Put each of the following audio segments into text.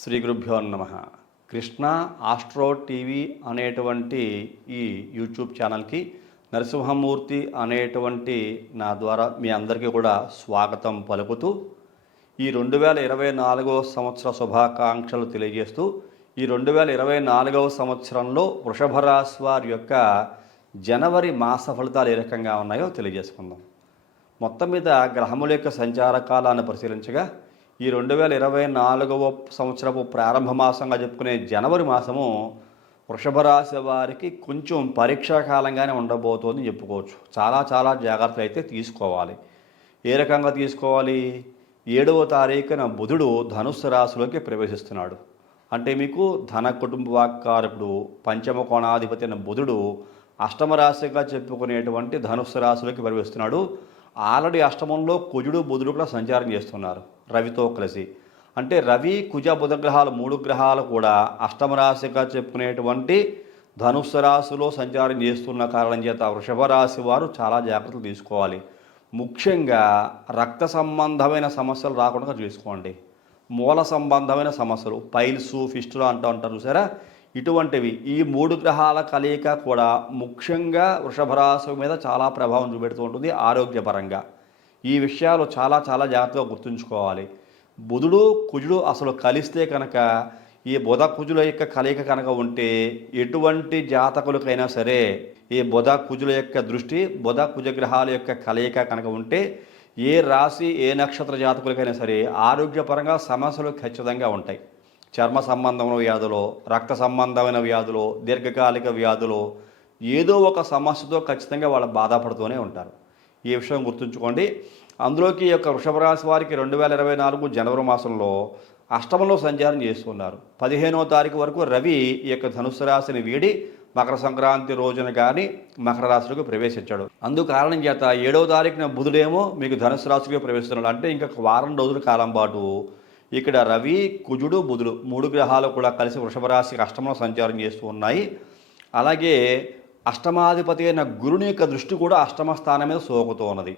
శ్రీ గురుభ్యో నమః. Krishna astro TV అనేటువంటి ఈ యూట్యూబ్ ఛానల్కి నరసింహమూర్తి అనేటువంటి నా ద్వారా మీ అందరికీ కూడా స్వాగతం పలుకుతూ ఈ 2024 సంవత్సర శుభాకాంక్షలు తెలియజేస్తూ ఈ 2024 సంవత్సరంలో వృషభ రాశి వారి యొక్క జనవరి మాస ఫలితాలు ఏ రకంగా ఉన్నాయో తెలియజేసుకుందాం. మొత్తం మీద గ్రహముల యొక్క సంచార కాలాన్ని పరిశీలించగా ఈ 2024 సంవత్సరపు ప్రారంభ మాసంగా చెప్పుకునే జనవరి మాసము వృషభ రాశి వారికి కొంచెం పరీక్షా కాలంగానే ఉండబోతోంది చెప్పుకోవచ్చు. చాలా జాగ్రత్తలు అయితే తీసుకోవాలి. ఏ రకంగా తీసుకోవాలి? 7వ తారీఖున బుధుడు ధనుస్సు రాశిలోకి ప్రవేశిస్తున్నాడు. అంటే మీకు ధన కుటుంబ వాక్కారకుడు పంచమ కోణాధిపతి అయిన బుధుడు అష్టమ రాశిగా చెప్పుకునేటువంటి ధనుస్సు రాశిలోకి ప్రవేశిస్తున్నాడు. ఆల్రెడీ అష్టమంలో కుజుడు బుధుడు కూడా సంచారం చేస్తున్నారు రవితో కలిసి. అంటే రవి కుజ బుధ గ్రహాలు 3 గ్రహాలు కూడా అష్టమ రాశిగా చెప్పుకునేటువంటి ధనుస్సు రాశిలో సంచారం చేస్తున్న కారణం చేత వృషభ రాశి వారు చాలా జాగ్రత్తలు తీసుకోవాలి. ముఖ్యంగా రక్త సంబంధమైన సమస్యలు రాకుండా చూసుకోండి. మూల సంబంధమైన సమస్యలు పైల్సు ఫిస్టులు అంటూ ఉంటారు చూసారా, ఇటువంటివి ఈ 3 గ్రహాల కలయిక కూడా ముఖ్యంగా వృషభ రాశి మీద చాలా ప్రభావం చూపెడుతూ ఉంటుంది ఆరోగ్యపరంగా. ఈ విషయాలు చాలా జాగ్రత్తగా గుర్తుంచుకోవాలి. బుధుడు కుజుడు అసలు కలిస్తే కనుక ఈ బుధ కుజుల యొక్క కలయిక కనుక ఉంటే ఎటువంటి జాతకులకైనా సరే ఈ బుధ కుజుల యొక్క దృష్టి బుధ కుజ గ్రహాల యొక్క కలయిక కనుక ఉంటే ఏ రాశి ఏ నక్షత్ర జాతకులకైనా సరే ఆరోగ్యపరంగా సమస్యలు ఖచ్చితంగా ఉంటాయి. చర్మ సంబంధమైన వ్యాధులు, రక్త సంబంధమైన వ్యాధులు, దీర్ఘకాలిక వ్యాధులు, ఏదో ఒక సమస్యతో ఖచ్చితంగా వాళ్ళు బాధపడుతూనే ఉంటారు. ఈ విషయం గుర్తుంచుకోండి. అందులోకి ఈ యొక్క వృషభ రాశి వారికి 2024 జనవరి మాసంలో అష్టమంలో సంచారం చేస్తున్నారు. 15వ తారీఖు వరకు రవి ఈ యొక్క ధనుస్సు రాశిని వీడి మకర సంక్రాంతి రోజున కానీ మకర రాశిలోకి ప్రవేశించాడు. అందుకు కారణం చేత 7వ తారీఖున బుధుడేమో మీకు ధనుస్సు రాశిలోకి ప్రవేశిస్తున్నాడు. అంటే ఇంకా వారం రోజుల కాలం పాటు ఇక్కడ రవి కుజుడు బుధుడు 3 గ్రహాలు కూడా కలిసి వృషభ రాశికి అష్టమంలో సంచారం చేస్తూ ఉన్నాయి. అలాగే అష్టమాధిపతి అయిన గురుని యొక్క దృష్టి కూడా అష్టమ స్థానం మీద సోకుతూ ఉన్నది.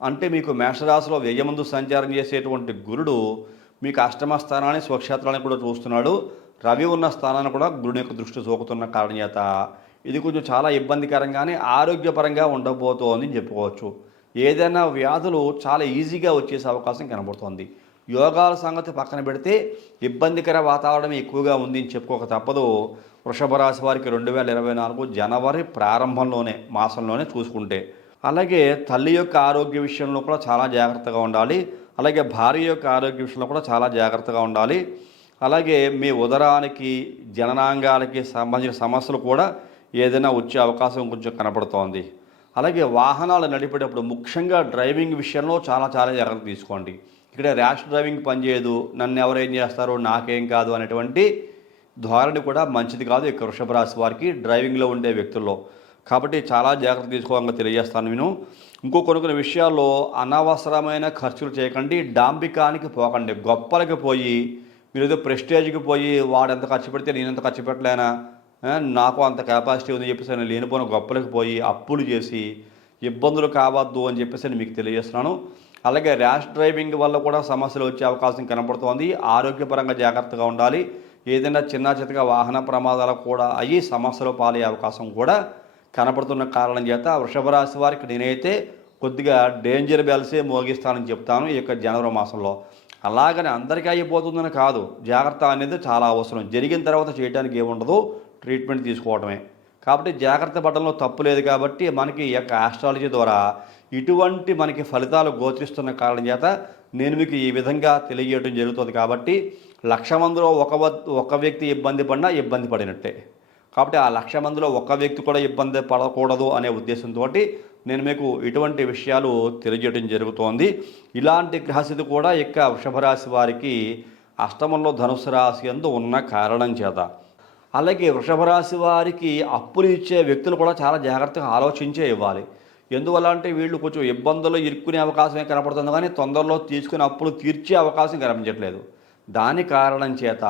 అంటే మీకు మేషరాశిలో వ్యయమందు సంచారం చేసేటువంటి గురుడు మీకు అష్టమ స్థానాన్ని స్వక్షేత్రాన్ని కూడా చూస్తున్నాడు. రవి ఉన్న స్థానాన్ని కూడా గురుని యొక్క దృష్టి సోకుతున్న కారణం చేత ఇది కొంచెం చాలా ఇబ్బందికరంగానే ఆరోగ్యపరంగా ఉండబోతోంది అని చెప్పుకోవచ్చు. ఏదైనా వ్యాధులు చాలా ఈజీగా వచ్చేసే అవకాశం కనబడుతోంది. యోగాల సంగతి పక్కన పెడితే ఇబ్బందికర వాతావరణం ఎక్కువగా ఉంది అని చెప్పుకోక తప్పదు. వృషభ రాశి వారికి 2024 జనవరి ప్రారంభంలోనే మాసంలోనే చూసుకుంటే. అలాగే తల్లి యొక్క ఆరోగ్య విషయంలో కూడా చాలా జాగ్రత్తగా ఉండాలి. అలాగే భార్య యొక్క ఆరోగ్య విషయంలో కూడా చాలా జాగ్రత్తగా ఉండాలి. అలాగే మీ ఉదరానికి జననాంగాలకి సంబంధించిన సమస్యలు కూడా ఏదైనా వచ్చే అవకాశం కొంచెం కనపడుతోంది. అలాగే వాహనాలు నడిపేటప్పుడు ముఖ్యంగా డ్రైవింగ్ విషయంలో చాలా జాగ్రత్త తీసుకోండి. ఇక్కడ ర్యాష్ డ్రైవింగ్ పనిచేయదు, నన్ను ఎవరేం చేస్తారో నాకేం కాదు అనేటువంటి ధోరణి కూడా మంచిది కాదు ఇక వృషభ రాశి వారికి డ్రైవింగ్లో ఉండే వ్యక్తుల్లో. కాబట్టి చాలా జాగ్రత్త తీసుకోవాలని తెలియజేస్తాను నేను. కొన్ని విషయాల్లో అనవసరమైన ఖర్చులు చేయకండి, డాంబికానికి పోకండి. గొప్పలకి పోయి మీరు ఏదో ప్రెస్టేజ్కి పోయి వాడు ఎంత ఖర్చు పెడితే నేను ఎంత ఖర్చు పెట్టలేనా, నాకు అంత కెపాసిటీ ఉందని చెప్పేసి నేను లేనిపోయిన గొప్పలకి పోయి అప్పులు చేసి ఇబ్బందులు కావద్దు అని చెప్పేసి నేను మీకు తెలియజేస్తున్నాను. అలాగే ర్యాష్ డ్రైవింగ్ వల్ల కూడా సమస్యలు వచ్చే అవకాశం కనబడుతోంది. ఆరోగ్యపరంగా జాగ్రత్తగా ఉండాలి. ఏదైనా చిన్న వాహన ప్రమాదాలు కూడా అయ్యి సమస్యలు పాలయ్యే అవకాశం కూడా కనబడుతున్న కారణం చేత వృషభ రాశి వారికి నేనైతే కొద్దిగా డేంజర్ బెల్సే మోగిస్తానని చెప్తాను ఈ యొక్క జనవరి మాసంలో. అలాగని అందరికీ అయిపోతుందని కాదు, జాగ్రత్త అనేది చాలా అవసరం. జరిగిన తర్వాత చేయడానికి ఏముండదు, ట్రీట్మెంట్ తీసుకోవడమే. కాబట్టి జాగ్రత్త పడడంలో తప్పు లేదు. కాబట్టి మనకి ఈ యొక్క ఆస్ట్రాలజీ ద్వారా ఇటువంటి మనకి ఫలితాలు గోచరిస్తున్న కారణం చేత నేను మీకు ఈ విధంగా తెలియజేయడం జరుగుతుంది. కాబట్టి 1,00,000 మందిలో ఒక వ్యక్తి ఇబ్బంది పడినా ఇబ్బంది పడినట్టే. కాబట్టి ఆ 1,00,000 మందిలో ఒక వ్యక్తి కూడా ఇబ్బంది పడకూడదు అనే ఉద్దేశంతో నేను మీకు ఇటువంటి విషయాలు తెలియజేయడం జరుగుతోంది. ఇలాంటి గ్రహస్థితి కూడా ఇక వృషభ రాశి వారికి అష్టమంలో ధనుసు రాశి యందు ఉన్న కారణం చేత. అలాగే వృషభ రాశి వారికి అప్పులు ఇచ్చే వ్యక్తులు కూడా చాలా జాగ్రత్తగా ఆలోచించే ఇవ్వాలి. ఎందువల్ల అంటే వీళ్ళు కొంచెం ఇబ్బందుల్లో ఇరుక్కునే అవకాశమే కనపడుతుంది, కానీ తొందరలో తీసుకునే అప్పులు తీర్చే అవకాశం కనిపించట్లేదు. దాని కారణం చేత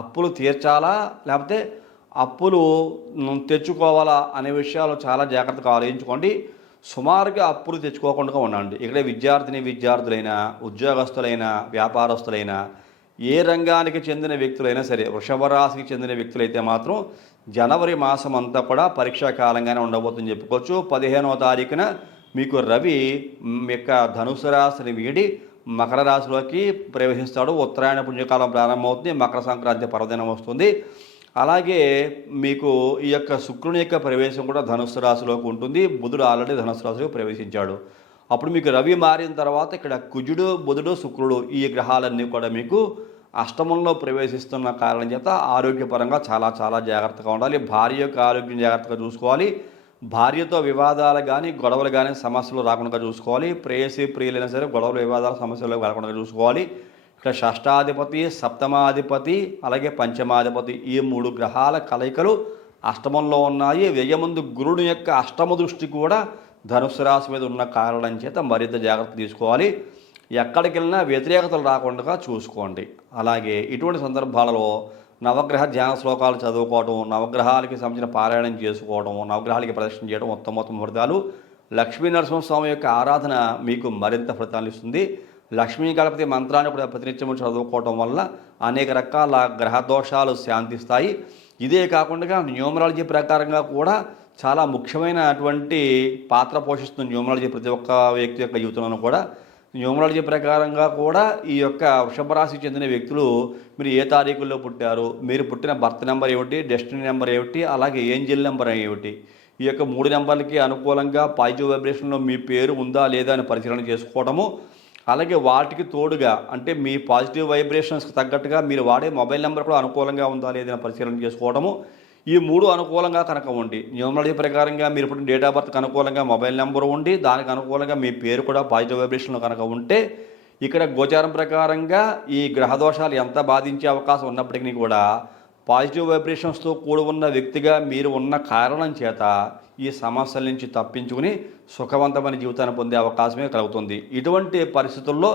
అప్పులు తీర్చాలా లేకపోతే అప్పులు తెచ్చుకోవాలా అనే విషయాలు చాలా జాగ్రత్తగా ఆలోచించుకోండి. సుమారుగా అప్పులు తెచ్చుకోకుండా ఉండండి. ఇక్కడ విద్యార్థులైనా ఉద్యోగస్తులైనా వ్యాపారస్తులైనా ఏ రంగానికి చెందిన వ్యక్తులైనా సరే, వృషభ రాశికి చెందిన వ్యక్తులైతే మాత్రం జనవరి మాసం అంతా కూడా పరీక్షా కాలంగానే ఉండబోతుందని చెప్పుకోవచ్చు. 15వ తారీఖున మీకు రవి యొక్క ధనుసు రాశిని వీడి మకర రాశిలోకి ప్రవేశిస్తాడు. ఉత్తరాయణ పుణ్యకాలం ప్రారంభమవుతుంది. మకర సంక్రాంతి పర్వదినం వస్తుంది. అలాగే మీకు ఈ యొక్క శుక్రుని యొక్క ప్రవేశం కూడా ధనుసు రాశిలోకి ఉంటుంది. బుధుడు ఆల్రెడీ ధనుసు రాశిలోకి ప్రవేశించాడు. అప్పుడు మీకు రవి మారిన తర్వాత ఇక్కడ కుజుడు, బుధుడు, శుక్రుడు ఈ గ్రహాలన్నీ కూడా మీకు అష్టమంలో ప్రవేశిస్తున్న కారణం చేత ఆరోగ్యపరంగా చాలా చాలా జాగ్రత్తగా ఉండాలి. భార్య యొక్క ఆరోగ్యం జాగ్రత్తగా చూసుకోవాలి. భార్యతో వివాదాలు కానీ గొడవలు కానీ సమస్యలు రాకుండా చూసుకోవాలి. ప్రేయసి ప్రియులైనా సరే గొడవలు వివాదాలు సమస్యలు రాకుండా చూసుకోవాలి. ఇక్కడ షష్టాధిపతి, సప్తమాధిపతి, అలాగే పంచమాధిపతి ఈ 3 గ్రహాల కలయికలు అష్టమంలో ఉన్నాయి. వ్యయముందు గురుడు యొక్క అష్టమ దృష్టి కూడా ధనుసు రాశి మీద ఉన్న కారణం చేత మరింత జాగ్రత్త తీసుకోవాలి. ఎక్కడికి వెళ్ళినా వ్యతిరేకతలు రాకుండా చూసుకోండి. అలాగే ఇటువంటి సందర్భాలలో నవగ్రహ ధ్యాన శ్లోకాలు చదువుకోవడం, నవగ్రహాలకి సంబంధించిన పారాయణం చేసుకోవడం, నవగ్రహాలకి ప్రదర్శన చేయడం ఉత్తమోత్తమ ఫలితాలు. లక్ష్మీ నరసింహస్వామి యొక్క ఆరాధన మీకు మరింత ఫలితాలు ఇస్తుంది. లక్ష్మీ గణపతి మంత్రాన్ని కూడా ప్రతినిత్యము చదువుకోవడం వల్ల అనేక రకాల గ్రహ దోషాలు శాంతిస్తాయి. ఇదే కాకుండా న్యూమరాలజీ ప్రకారంగా కూడా చాలా ముఖ్యమైనటువంటి పాత్ర పోషిస్తుంది న్యూమరాలజీ ప్రతి ఒక్క వ్యక్తి యొక్క జీవితంలో కూడా. న్యూమరాలజీ ప్రకారంగా కూడా ఈ యొక్క వృషభ రాశికి చెందిన వ్యక్తులు మీరు ఏ తారీఖుల్లో పుట్టారు, మీరు పుట్టిన బర్త్ నెంబర్ ఏమిటి, డెస్టినీ నెంబర్ ఏమిటి, అలాగే ఏంజిల్ నెంబర్ ఏమిటి, ఈ యొక్క 3 నెంబర్లకి అనుకూలంగా పాజిటివ్ వైబ్రేషన్లో మీ పేరు ఉందా లేదా అని పరిశీలన చేసుకోవడము. అలాగే వాటికి తోడుగా అంటే మీ పాజిటివ్ వైబ్రేషన్స్కి తగ్గట్టుగా మీరు వాడే మొబైల్ నెంబర్ కూడా అనుకూలంగా ఉందా లేదని పరిశీలన చేసుకోవడము. ఈ 3 అనుకూలంగా కనుక ఉండి న్యూమరాలజీ ప్రకారంగా మీరు ఇప్పుడు డేట్ ఆఫ్ బర్త్కి అనుకూలంగా మొబైల్ నెంబర్ ఉండి దానికి అనుకూలంగా మీ పేరు కూడా పాజిటివ్ వైబ్రేషన్లో కనుక ఉంటే ఇక్కడ గోచారం ప్రకారంగా ఈ గ్రహదోషాలు ఎంత బాధించే అవకాశం ఉన్నప్పటికీ కూడా పాజిటివ్ వైబ్రేషన్స్తో కూడి ఉన్న వ్యక్తిగా మీరు ఉన్న కారణం చేత ఈ సమస్యల నుంచి తప్పించుకుని సుఖవంతమైన జీవితాన్ని పొందే అవకాశమే కలుగుతుంది. ఇటువంటి పరిస్థితుల్లో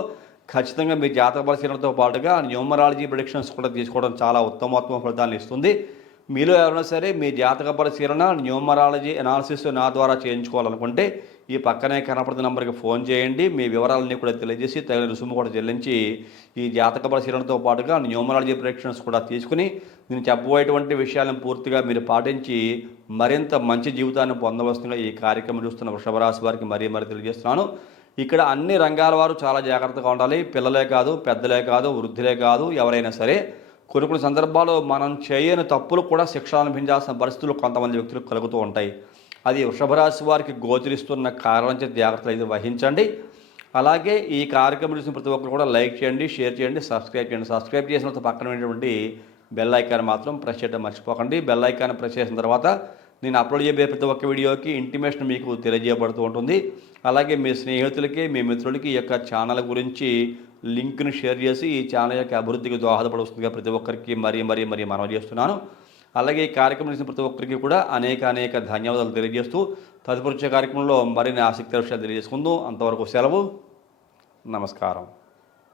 ఖచ్చితంగా మీ జాతక పరిశీలనతో పాటుగా న్యూమరాలజీ ప్రిడిక్షన్స్ కూడా తీసుకోవడం చాలా ఉత్తమోత్తమ ఫలితాలను ఇస్తుంది. మీలో ఎవరైనా సరే మీ జాతక పరిశీలన న్యూమరాలజీ అనాలిసిస్ నా ద్వారా చేయించుకోవాలనుకుంటే ఈ పక్కనే కనపడుతున్న నెంబర్కి ఫోన్ చేయండి. మీ వివరాలన్నీ కూడా తెలియజేసి తగిన రుసుము కూడా చెల్లించి ఈ జాతక పరిశీలనతో పాటుగా న్యూమరాలజీ ప్రిడిక్షన్స్ కూడా తీసుకుని నేను చెప్పబోయేటువంటి విషయాలను పూర్తిగా మీరు పాటించి మరింత మంచి జీవితాన్ని పొందవలసిందిగా ఈ కార్యక్రమం చూస్తున్న వృషభ రాశి వారికి మరీ తెలియజేస్తున్నాను. ఇక్కడ అన్ని రంగాల వారు చాలా జాగ్రత్తగా ఉండాలి. పిల్లలే కాదు, పెద్దలే కాదు, వృద్ధులే కాదు, ఎవరైనా సరే కొన్ని సందర్భాల్లో మనం చేయని తప్పులు కూడా శిక్ష అనిపించాల్సిన పరిస్థితులు కొంతమంది వ్యక్తులకు కలుగుతూ ఉంటాయి. అది వృషభ రాశి వారికి గోచరిస్తున్న కారణం చేత జాగ్రత్తలు అయితే వహించండి. అలాగే ఈ కార్యక్రమం చూసిన ప్రతి ఒక్కరు కూడా లైక్ చేయండి, షేర్ చేయండి, సబ్స్క్రైబ్ చేయండి. సబ్స్క్రైబ్ చేసిన తర్వాత పక్కన ఉన్నటువంటి బెల్ ఐకాన్ మాత్రం ప్రెస్ చేయడం మర్చిపోకండి. బెల్ ఐకాన్ ప్రెస్ చేసిన తర్వాత నేను అప్లోడ్ చేయబోయే ప్రతి ఒక్క వీడియోకి ఇంటిమేషన్ మీకు తెలియజేయబడుతూ ఉంటుంది. అలాగే మీ స్నేహితులకి, మీ మిత్రులకి ఈ యొక్క ఛానల్ గురించి లింక్ను షేర్ చేసి ఈ ఛానల్ యొక్క అభివృద్ధికి దోహదపడుతుందిగా ప్రతి ఒక్కరికి మరీ మనవి చేస్తున్నాను. అలాగే ఈ కార్యక్రమం చేసిన ప్రతి ఒక్కరికి కూడా అనేక ధన్యవాదాలు తెలియజేస్తూ తదుపరి వచ్చే కార్యక్రమంలో మరిన్ని ఆసక్తి విషయాలు తెలియజేసుకుందాం. అంతవరకు సెలవు. నమస్కారం.